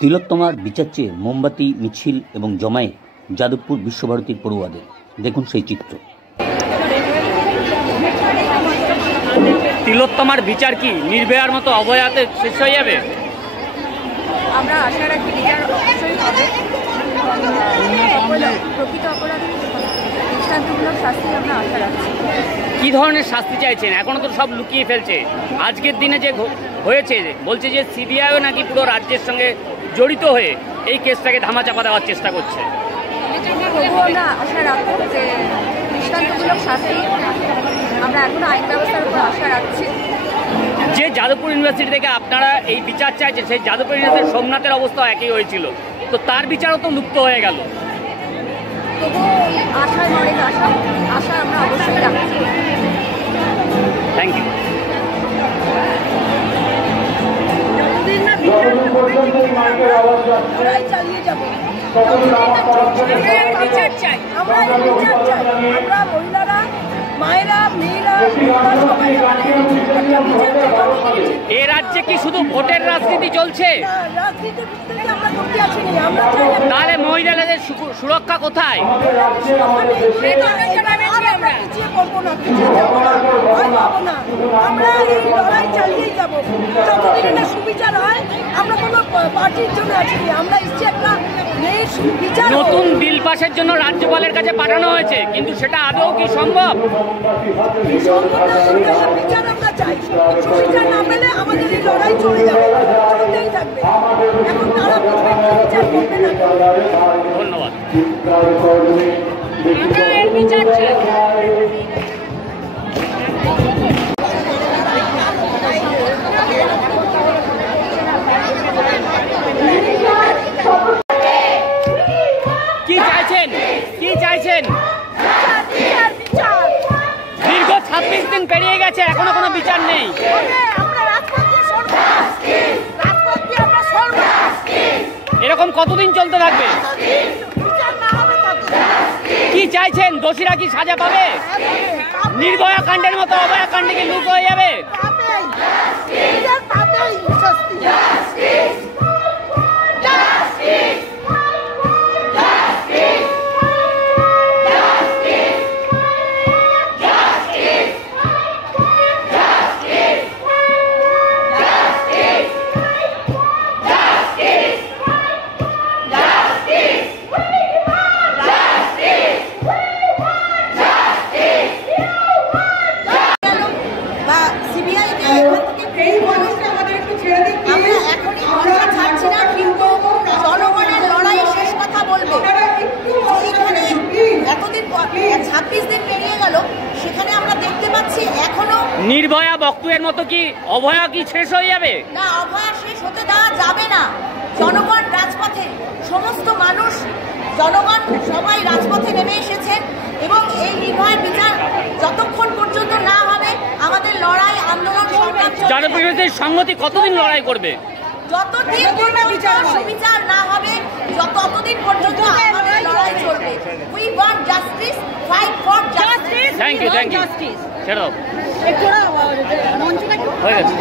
তিলোত্তমার বিচার চেয়ে মোমবাতি মিছিল এবং জমায়ে যাদবপুর বিশ্বভারতীর পড়ুয়াদের। দেখুন সেই চিত্র। তিলোত্তমার বিচার কি নির্ভয়ার মতো অভয়াতে শেষ হয়ে যাবে? আমরা আশা রাখি বিচার অবশ্যই হবে। প্রকৃত অপরাধী দৃষ্টান্তমূলক শাস্তি আমরা আশা রাখছি। কি ধরনের শাস্তি চাইছেন? এখনো তো সব লুকিয়ে ফেলছে। আজকের দিনে যে হয়েছে, বলছে যে সিবিআইও নাকি পুরো রাজ্যের সঙ্গে জড়িত হয়ে এই কেসটাকে ধামাচাপা দেওয়ার চেষ্টা করছে। তবুও আমরা আশা রাখবো যে দৃষ্টান্তমূলক শাস্তি, আমরা এখনো আইন ব্যবস্থার উপর আশা রাখছি। যে যাদবপুর ইউনিভার্সিটি থেকে আপনারা এই বিচার চাইছেন, সেই যাদবপুর ইউনিভার্সিটির সোমনাথের অবস্থা একই হয়েছিল, তো তার বিচারও তো লুপ্ত হয়ে গেল। তবুও আশায় অনেক আশা আমরা অবশ্যই রাখছি। Thank you. চালিয়ে যাবো, বিচার চাই, আমরা বিচার চাই। আমরা মহিলারা, মায়েরা, মেয়েরা এ রাজ্যে কি শুধু ভোটের রাজনীতি চলছে? তাহলে মহিলাদের সুরক্ষা কোথায়? আমরা এই লড়াই চালিয়ে যাবো যতদিন না সুবিচার হয়। আমরা কোনো পার্টির জন্য আছি, আমরা এসছি একটা বিচার। নতুন বিল পাসের জন্য রাজ্যপালের কাছে পাঠানো হয়েছে, কিন্তু সেটা আদৌ কি সম্ভব? বিচার আমরা চাই। সুবিচার না পেলে আমাদের এই লড়াই চলে যাবে, চলতেই থাকবে। এখন তারা বুঝবে বিচার করবে না। ধন্যবাদ। আমরা এর বিচার চাই। কি চাইছেন? কি চাইছেন? দীর্ঘ 26 দিন পেরিয়ে গেছে, এখনো কোনো বিচার নেই। এরকম কতদিন চলতে থাকবে? কি চাইছেন? দোষীরা কি সাজা পাবে? নির্ভয়া কাণ্ডের মতো অভয়া কাণ্ডে কি লুপ হয়ে যাবে? নির্ভয়া বক্তুয়ের মতো কি অভয়া কি শেষ হয়ে যাবে? না, অভয়া শেষ হতে দেওয়া যাবে না। জনগণ রাজপথে, সমস্ত মানুষ, জনগণ সবাই রাজপথে নেমে এসেছেন এবং এই নির্ভয়ার বিচার যতক্ষণ পর্যন্ত না হবে আমাদের লড়াই, আন্দোলন, জনপ্রতিনিধিদের সংহতি কতদিন লড়াই করবে? যতদিন সুবিচার না হবে ততদিন পর্যন্ত আমাদের লড়াই চলবে। We want justice, fight for justice. Thank you. Justice. ছেড়ো। একটু মঞ্চটা হয়ে গেছে।